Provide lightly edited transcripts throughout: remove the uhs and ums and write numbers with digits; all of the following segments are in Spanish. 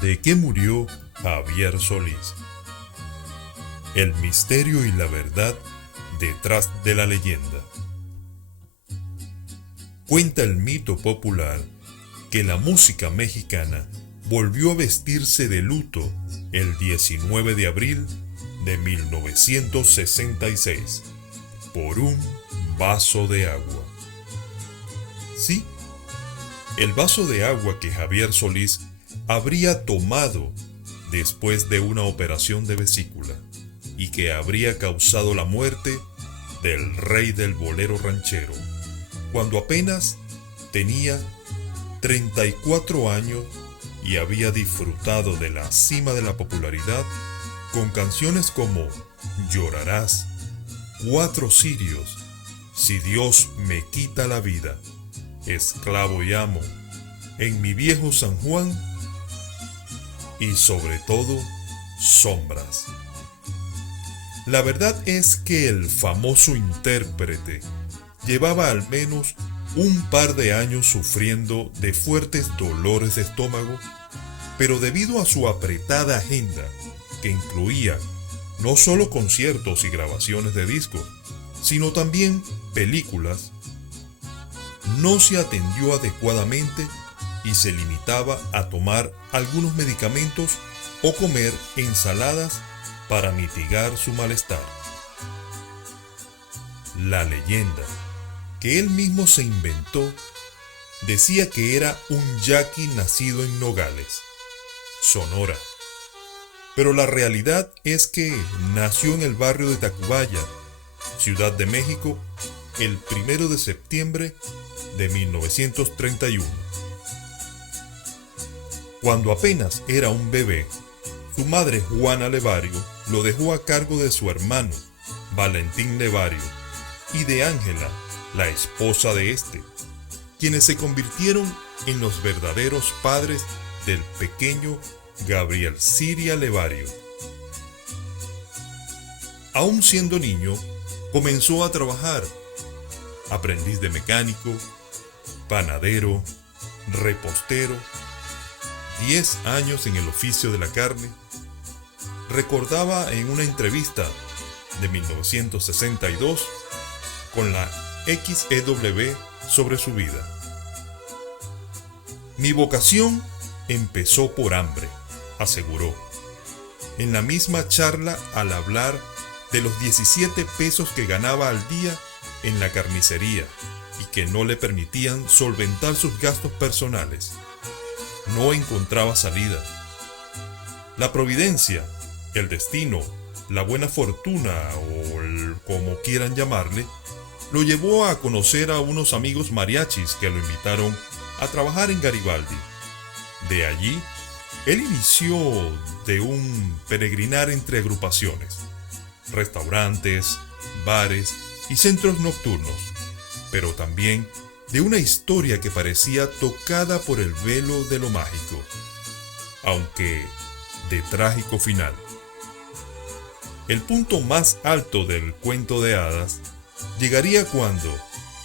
¿De qué murió Javier Solís? El misterio y la verdad detrás de la leyenda. Cuenta el mito popular que la música mexicana volvió a vestirse de luto el 19 de abril de 1966 por un vaso de agua. Sí, el vaso de agua que Javier Solís habría tomado después de una operación de vesícula y que habría causado la muerte del rey del bolero ranchero, cuando apenas tenía 34 años y había disfrutado de la cima de la popularidad con canciones como Llorarás, Cuatro cirios, Si Dios me quita la vida, Esclavo y amo, En mi viejo San Juan y sobre todo Sombras. La verdad es que el famoso intérprete llevaba al menos un par de años sufriendo de fuertes dolores de estómago, pero debido a su apretada agenda, que incluía no solo conciertos y grabaciones de discos, sino también películas, no se atendió adecuadamente y se limitaba a tomar algunos medicamentos o comer ensaladas para mitigar su malestar. La leyenda, que él mismo se inventó, decía que era un yaqui nacido en Nogales, Sonora. Pero la realidad es que nació en el barrio de Tacubaya, Ciudad de México, el 1 de septiembre de 1931. Cuando apenas era un bebé, su madre Juana Levario lo dejó a cargo de su hermano, Valentín Levario, y de Ángela, la esposa de este, quienes se convirtieron en los verdaderos padres del pequeño Gabriel Siria Levario. Aún siendo niño, comenzó a trabajar, aprendiz de mecánico, panadero, repostero, 10 años en el oficio de la carne. Recordaba en una entrevista de 1962 con la XEW sobre su vida: mi vocación empezó por hambre, aseguró, en la misma charla al hablar de los 17 pesos que ganaba al día en la carnicería y que no le permitían solventar sus gastos personales. No encontraba salida. La providencia, el destino, la buena fortuna o como quieran llamarle, lo llevó a conocer a unos amigos mariachis que lo invitaron a trabajar en Garibaldi. De allí, él inició de un peregrinar entre agrupaciones, restaurantes, bares y centros nocturnos, pero también de una historia que parecía tocada por el velo de lo mágico, aunque de trágico final. El punto más alto del cuento de hadas llegaría cuando,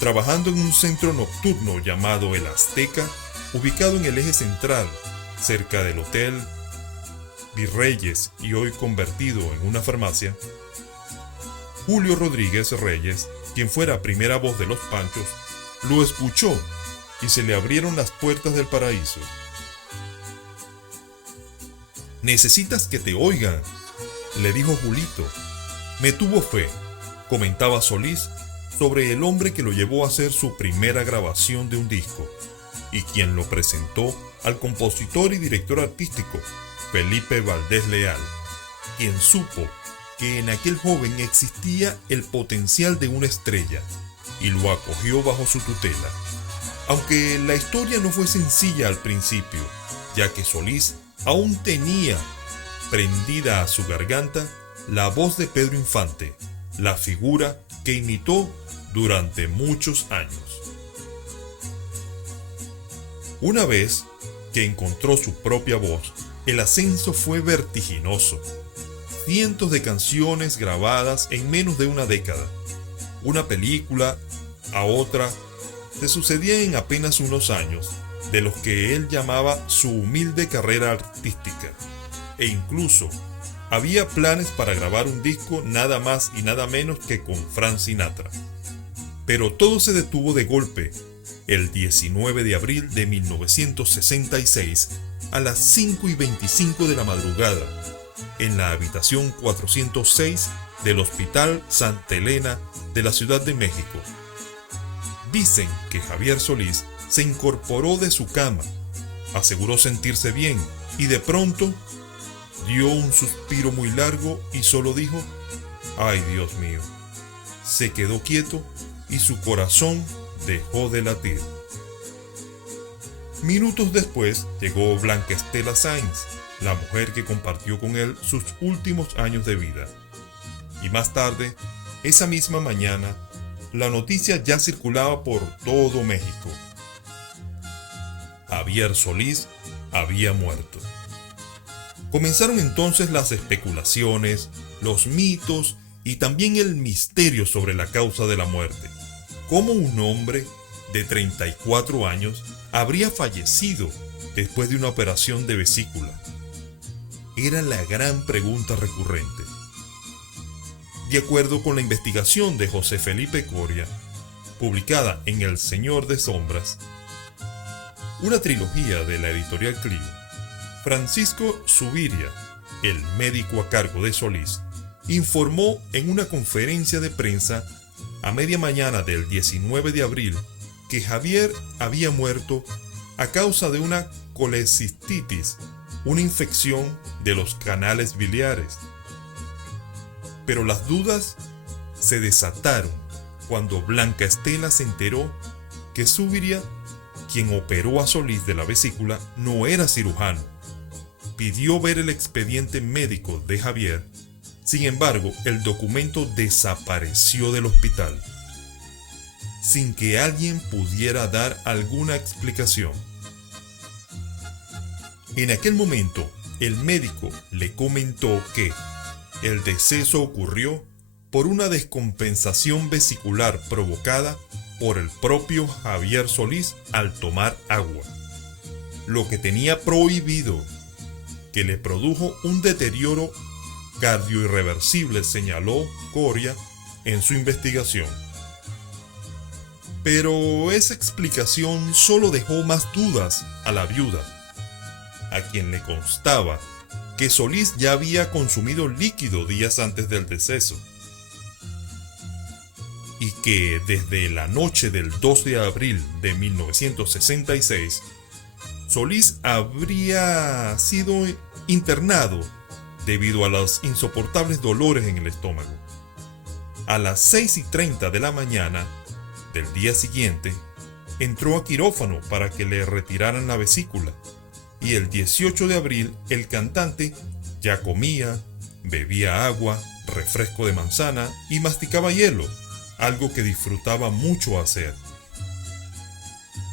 trabajando en un centro nocturno llamado El Azteca, ubicado en el eje central, cerca del Hotel Virreyes y hoy convertido en una farmacia, Julio Rodríguez Reyes, quien fuera primera voz de Los Panchos, lo escuchó y se le abrieron las puertas del paraíso. «Necesitas que te oigan», le dijo Julito. «Me tuvo fe», comentaba Solís sobre el hombre que lo llevó a hacer su primera grabación de un disco y quien lo presentó al compositor y director artístico Felipe Valdés Leal, quien supo que en aquel joven existía el potencial de una estrella y lo acogió bajo su tutela. Aunque la historia no fue sencilla al principio, ya que Solís aún tenía prendida a su garganta la voz de Pedro Infante, la figura que imitó durante muchos años. Una vez que encontró su propia voz, el ascenso fue vertiginoso. Cientos de canciones grabadas en menos de una década, una película a otra, se sucedían en apenas unos años de los que él llamaba su humilde carrera artística, e incluso había planes para grabar un disco nada más y nada menos que con Frank Sinatra. Pero todo se detuvo de golpe el 19 de abril de 1966 a las 5:25 de la madrugada en la habitación 406 del Hospital Santa Elena de la Ciudad de México. Dicen que Javier Solís se incorporó de su cama, aseguró sentirse bien y de pronto dio un suspiro muy largo y solo dijo: «Ay, Dios mío». Se quedó quieto y su corazón dejó de latir. Minutos después llegó Blanca Estela Sáenz, la mujer que compartió con él sus últimos años de vida. Y más tarde, esa misma mañana, la noticia ya circulaba por todo México. Javier Solís había muerto. Comenzaron entonces las especulaciones, los mitos y también el misterio sobre la causa de la muerte. ¿Cómo un hombre de 34 años habría fallecido después de una operación de vesícula? Era la gran pregunta recurrente. De acuerdo con la investigación de José Felipe Coria, publicada en El Señor de Sombras, una trilogía de la editorial Clio, Francisco Zuviria, el médico a cargo de Solís, informó en una conferencia de prensa a media mañana del 19 de abril que Javier había muerto a causa de una colecistitis, una infección de los canales biliares. Pero las dudas se desataron cuando Blanca Estela se enteró que Zuviria, quien operó a Solís de la vesícula, no era cirujano. Pidió ver el expediente médico de Javier. Sin embargo, el documento desapareció del hospital, sin que alguien pudiera dar alguna explicación. En aquel momento, el médico le comentó que el deceso ocurrió por una descompensación vesicular provocada por el propio Javier Solís al tomar agua, lo que tenía prohibido, que le produjo un deterioro cardioirreversible, señaló Coria en su investigación. Pero esa explicación solo dejó más dudas a la viuda, a quien le constaba que Solís ya había consumido líquido días antes del deceso, y que desde la noche del 2 de abril de 1966, Solís habría sido internado debido a los insoportables dolores en el estómago. A las 6:30 de la mañana del día siguiente, entró a quirófano para que le retiraran la vesícula, y el 18 de abril el cantante ya comía, bebía agua, refresco de manzana y masticaba hielo, algo que disfrutaba mucho hacer.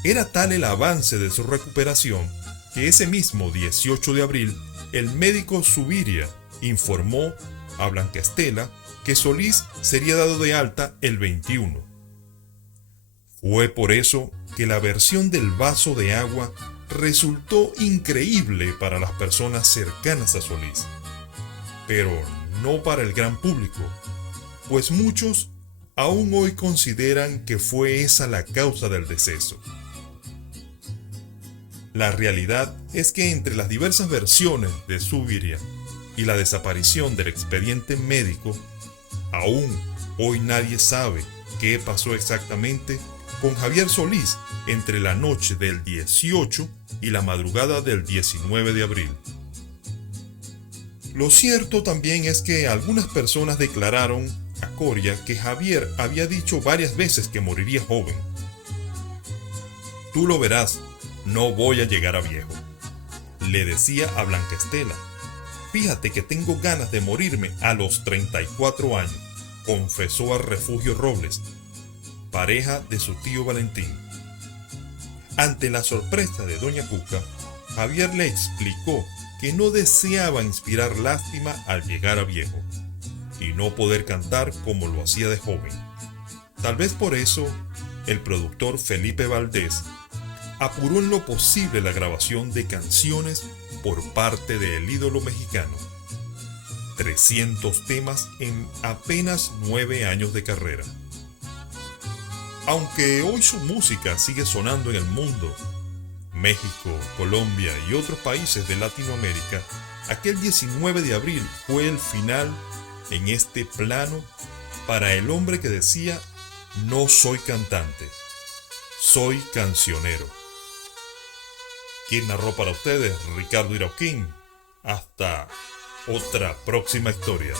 Era tal el avance de su recuperación que ese mismo 18 de abril el médico Zuviria informó a Blanca Estela que Solís sería dado de alta el 21. Fue por eso que la versión del vaso de agua resultó increíble para las personas cercanas a Solís, pero no para el gran público, pues muchos aún hoy consideran que fue esa la causa del deceso. La realidad es que entre las diversas versiones de Zuviria y la desaparición del expediente médico, aún hoy nadie sabe qué pasó exactamente con Javier Solís entre la noche del 18 y la madrugada del 19 de abril. Lo cierto también es que algunas personas declararon a Coria que Javier había dicho varias veces que moriría joven. «Tú lo verás, no voy a llegar a viejo», le decía a Blanca Estela. «Fíjate que tengo ganas de morirme a los 34 años», confesó a Refugio Robles, pareja de su tío Valentín. Ante la sorpresa de doña Cuca, Javier le explicó que no deseaba inspirar lástima al llegar a viejo y no poder cantar como lo hacía de joven. Tal vez por eso, el productor Felipe Valdés apuró en lo posible la grabación de canciones por parte del ídolo mexicano. 300 temas en apenas 9 años de carrera. Aunque hoy su música sigue sonando en el mundo, México, Colombia y otros países de Latinoamérica, aquel 19 de abril fue el final en este plano para el hombre que decía: no soy cantante, soy cancionero. Quien narró para ustedes, Ricardo Irauquín. Hasta otra próxima historia.